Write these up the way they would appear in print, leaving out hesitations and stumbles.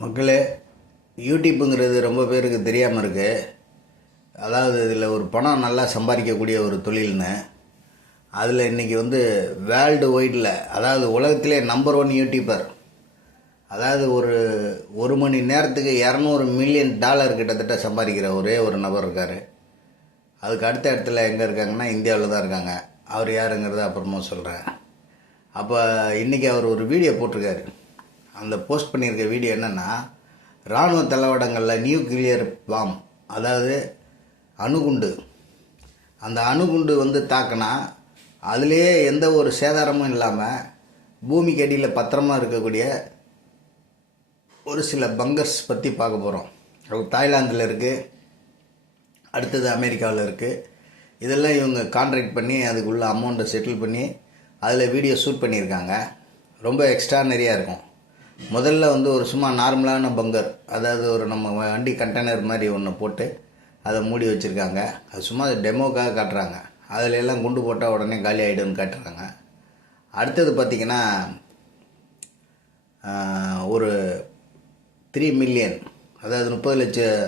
மக்களே, யூடியூப்புங்கிறது ரொம்ப பேருக்கு தெரியாமல் இருக்குது. அதாவது இதில் ஒரு பணம் நல்லா சம்பாதிக்கக்கூடிய ஒரு தொழில்னு. அதில் இன்றைக்கி வேர்ல்டு வைடில், அதாவது உலகத்திலே நம்பர் 1 யூடியூபர், அதாவது ஒரு மணி நேரத்துக்கு $200 மில்லியன் கிட்டத்தட்ட சம்பாதிக்கிற ஒரே ஒரு நபர் இருக்கார். அதுக்கு அடுத்த இடத்துல எங்கே இருக்காங்கன்னா இந்தியாவில் தான் இருக்காங்க. அவர் யாருங்கிறத அப்புறமா சொல்கிறேன். அப்போ இன்றைக்கி அவர் ஒரு வீடியோ போட்டிருக்காரு. அந்த போஸ்ட் பண்ணியிருக்க வீடியோ என்னென்னா, இராணுவ தளவாடங்களில் நியூக்ளியர் பாம், அதாவது அணுகுண்டு, அந்த அணுகுண்டு தாக்கினா அதுலேயே எந்த ஒரு சேதாரமும் இல்லாமல் பூமிக்கு அடியில் பத்திரமா இருக்கக்கூடிய ஒரு சில பங்கர்ஸ் பற்றி பார்க்க போகிறோம். தாய்லாந்தில் இருக்குது, அடுத்தது அமெரிக்காவில் இருக்குது. இதெல்லாம் இவங்க கான்ட்ராக்ட் பண்ணி அதுக்குள்ள அமௌண்ட்டை செட்டில் பண்ணி அதில் வீடியோ ஷூட் பண்ணியிருக்காங்க. ரொம்ப எக்ஸ்ட்ரானரியாக இருக்கும். முதல்ல ஒரு சும்மா நார்மலான பங்கர், அதாவது நம்ம வண்டி கண்டெய்னர் மாதிரி ஒன்று போட்டு அதை மூடி வச்சுருக்காங்க. அது சும்மா டெமோக்காக காட்டுறாங்க. அதில் எல்லாம் குண்டு போட்டால் உடனே காலி ஆகிடும்னு காட்டுறாங்க. அடுத்தது பார்த்திங்கன்னா ஒரு 3 மில்லியன், அதாவது 30 லட்சம்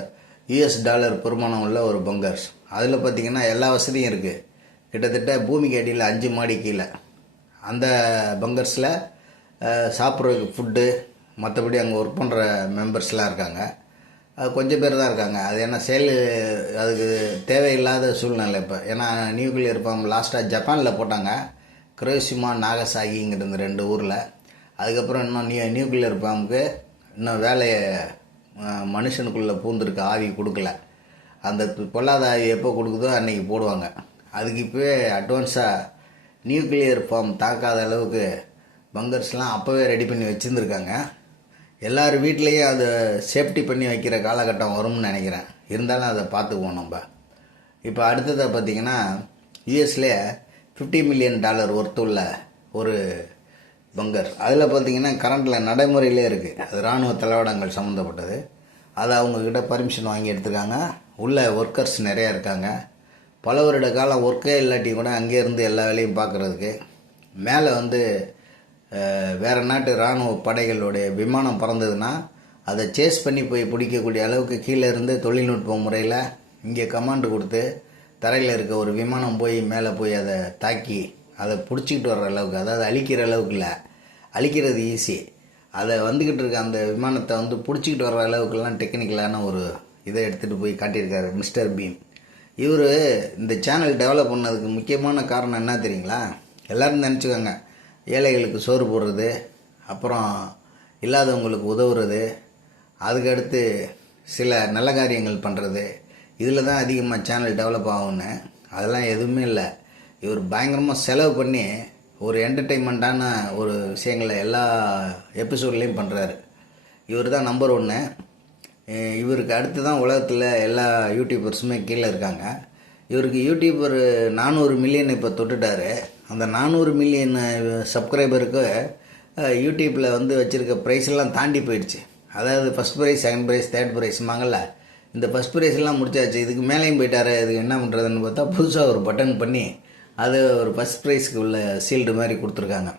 US$ பெருமானம் உள்ள ஒரு பங்கர்ஸ். அதில் பார்த்திங்கன்னா எல்லா வசதியும் இருக்குது. கிட்டத்தட்ட பூமிக்கு அடியில் 5 மாடி கீழே. அந்த பங்கர்ஸில் சாப்பிட்றதுக்கு ஃபுட்டு, மற்றபடி அங்கே ஒர்க் பண்ணுற மெம்பர்ஸ்லாம் இருக்காங்க. அது கொஞ்சம் பேர் தான் இருக்காங்க. அது என்ன அதுக்கு தேவையில்லாத சூழ்நிலை இப்போ. ஏன்னா நியூக்ளியர் பாம் லாஸ்ட்டாக ஜப்பானில் போட்டாங்க, குரோஷிமா நாகசாகிங்கிற இந்த 2 ஊரில். அதுக்கப்புறம் இன்னும் நியூக்ளியர் பாம்புக்கு இன்னும் வேலையை மனுஷனுக்குள்ளே பூந்துருக்கு ஆவி கொடுக்கல. அந்த பொல்லாத ஆவி எப்போ கொடுக்குதோ அன்றைக்கி போடுவாங்க. அதுக்கு இப்போவே அட்வான்ஸாக நியூக்ளியர் பாம் தாக்காத அளவுக்கு பங்கர்ஸ்லாம் அப்போவே ரெடி பண்ணி வச்சுருந்துருக்காங்க. எல்லார் வீட்லேயும் அதை சேஃப்டி பண்ணி வைக்கிற காலகட்டம் வரும்னு நினைக்கிறேன். இருந்தாலும் அதை பார்த்துக்குவோம் நம்ம. இப்போ அடுத்ததை பார்த்திங்கன்னா யூஎஸ்லேயே $50 மில்லியன் ஒர்த்துள்ள ஒரு பங்கர். அதில் பார்த்திங்கன்னா கரண்டில் நடைமுறையிலே இருக்குது. அது இராணுவ தளவாடங்கள் சம்மந்தப்பட்டது. அதை அவங்கக்கிட்ட பர்மிஷன் வாங்கி எடுத்துருக்காங்க. உள்ள ஒர்க்கர்ஸ் நிறையா இருக்காங்க. பல வருட காலம் ஒர்க்கே இல்லாட்டி கூட அங்கே இருந்து எல்லா வேலையும் பார்க்குறதுக்கு. மேலே வேறு நாட்டு இராணுவ படைகளுடைய விமானம் பறந்ததுன்னா அதை சேஸ் பண்ணி போய் பிடிக்கக்கூடிய அளவுக்கு கீழே இருந்து தொழில்நுட்ப முறையில் இங்கே கமாண்டு கொடுத்து தரையில் இருக்க ஒரு விமானம் போய் மேலே போய் அதை தாக்கி அதை பிடிச்சிக்கிட்டு வர்ற அளவுக்கு, அதாவது அழிக்கிற அளவுக்கு இல்லை, அழிக்கிறது ஈஸி, அதை வந்துக்கிட்டு இருக்க அந்த விமானத்தை பிடிச்சிக்கிட்டு வர்ற அளவுக்குலாம் டெக்னிக்கலான ஒரு இதை எடுத்துகிட்டு போய் காட்டியிருக்காரு மிஸ்டர் பீம். இவர் இந்த சேனல் டெவலப் பண்ணதுக்கு முக்கியமான காரணம் என்ன தெரியுங்களா? எல்லோரும் நினச்சிக்கோங்க, ஏழைகளுக்கு சோறு போடுறது, அப்புறம் இல்லாதவங்களுக்கு உதவுறது, அதுக்கடுத்து சில நல்ல காரியங்கள் பண்ணுறது, இதில் தான் அதிகமாக சேனல் டெவலப் ஆகும்னு. அதெல்லாம் எதுவுமே இல்லை. இவர் பயங்கரமாக செலவு பண்ணி ஒரு என்டர்டெயின்மெண்ட்டான ஒரு விஷயங்களை எல்லா எபிசோட்லேயும் பண்ணுறாரு. இவர் தான் நம்பர் 1. இவருக்கு அடுத்து தான் உலகத்தில் எல்லா யூடியூபர்ஸுமே கீழே இருக்காங்க. இவருக்கு யூடியூபர் 400 மில்லியன் இப்போ தொட்டுட்டார். அந்த 400 மில்லியன் சப்ஸ்கிரைபருக்கு யூடியூப்பில் வச்சுருக்க ப்ரைஸ்லாம் தாண்டி போயிடுச்சு. அதாவது first prize, second prize, third ப்ரைஸ்மாங்கல்ல, இந்த ஃபஸ்ட் ப்ரைஸ்லாம் முடிச்சாச்சு. இதுக்கு மேலேயும் போயிட்டார். இதுக்கு என்ன பண்ணுறதுன்னு பார்த்தா புதுசாக ஒரு பட்டன் பண்ணி அது ஒரு ஃபஸ்ட் ப்ரைஸ்க்கு உள்ள சீல்டு மாதிரி கொடுத்துருக்காங்க.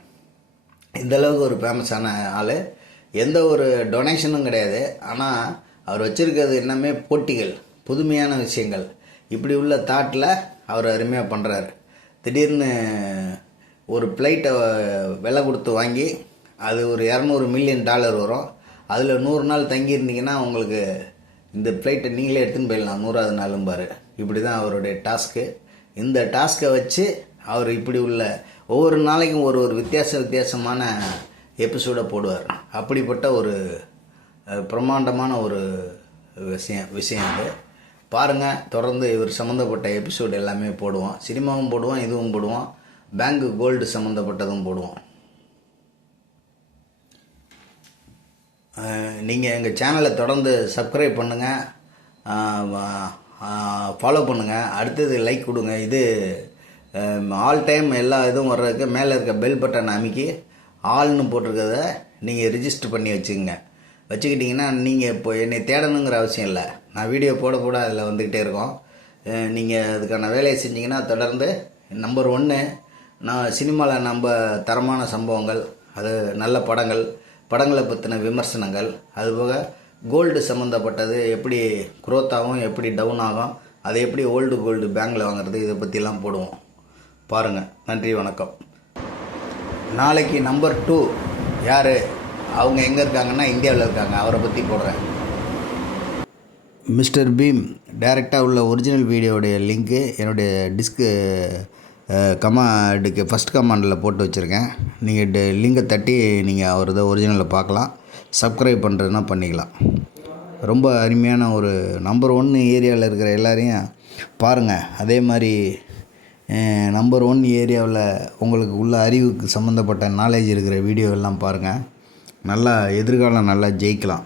இந்தளவுக்கு ஒரு ஃபேமஸான ஆள். எந்த ஒரு டொனேஷனும் கிடையாது. ஆனால் அவர் வச்சுருக்கிறது என்னமே போட்டிகள், புதுமையான விஷயங்கள். இப்படி உள்ள தாட்டில் அவர் அருமையாக பண்ணுறாரு. திடீர்னு ஒரு ஃப்ளைட்டை விலை கொடுத்து வாங்கி அது ஒரு $200 மில்லியன் வரும். அதில் 100 நாள் தங்கியிருந்தீங்கன்னா உங்களுக்கு இந்த ஃப்ளைட்டை நீங்களே எடுத்துன்னு போயிடலாம் 100வது நாளும் பாரு. இப்படி தான் அவருடைய டாஸ்க்கு. இந்த டாஸ்க்கை வச்சு அவர் இப்படி உள்ள ஒவ்வொரு நாளைக்கும் ஒரு வித்தியாசமான எபிசோடை போடுவார். அப்படிப்பட்ட ஒரு பிரம்மாண்டமான ஒரு விஷயம் அது. பாருங்கள், தொடர்ந்து இவர் சம்மந்தப்பட்ட எபிசோடு எல்லாமே போடுவோம். சினிமாவும் போடுவோம், இதுவும் போடுவோம், பேங்கு கோல்டு சம்மந்தப்பட்டதும் போடுவோம். நீங்கள் எங்கள் சேனலை தொடர்ந்து சப்ஸ்கிரைப் பண்ணுங்கள், ஃபாலோ பண்ணுங்கள், அடுத்தது லைக் கொடுங்க. இது ஆல் டைம் எல்லா இதுவும் வர்றதுக்கு மேலே இருக்க பெல் பட்டன் அமைக்கி ஆல்னு போட்டிருக்கிறத நீங்கள் ரிஜிஸ்டர் பண்ணி வச்சுக்கிட்டிங்கன்னா நீங்கள் இப்போ என்னை தேடணுங்கிற அவசியம் இல்லை. நான் வீடியோ போட அதில் வந்துக்கிட்டே இருக்கோம். நீங்கள் அதுக்கான வேலையை செஞ்சிங்கன்னா தொடர்ந்து நம்பர் 1 நான் சினிமாவில் நம்ம தரமான சம்பவங்கள், அது நல்ல படங்கள், படங்களை பற்றின விமர்சனங்கள், அதுபோக கோல்டு சம்மந்தப்பட்டது எப்படி க்ரோத் ஆகும், எப்படி டவுன் ஆகும், அதை எப்படி ஓல்டு கோல்டு பேங்கில் வாங்குறது, இதை பற்றிலாம் போடுவோம். பாருங்கள். நன்றி, வணக்கம். நாளைக்கு நம்பர் 2 யார், அவங்க எங்கே இருக்காங்கன்னா இந்தியாவில் இருக்காங்க, அவரை பற்றி போடுறேன். மிஸ்டர் பீம் டைரெக்டாக உள்ள ஒரிஜினல் வீடியோடைய லிங்க்கு என்னுடைய கமாண்டுக்கு ஃபஸ்ட் கமாண்டில் போட்டு வச்சுருக்கேன். நீங்கள் லிங்கை தட்டி நீங்கள் அவரது ஒரிஜினலில் பார்க்கலாம். சப்ஸ்கிரைப் பண்ணுறதுனா பண்ணிக்கலாம். ரொம்ப அருமையான ஒரு நம்பர் 1 ஏரியாவில் இருக்கிற எல்லாரையும் பாருங்கள். அதே மாதிரி நம்பர் 1 ஏரியாவில் உங்களுக்கு உள்ள அறிவுக்கு சம்மந்தப்பட்ட நாலேஜ் இருக்கிற வீடியோ எல்லாம் பாருங்கள். நல்லா எதிர்காலம் நல்லா ஜெயிக்கலாம்.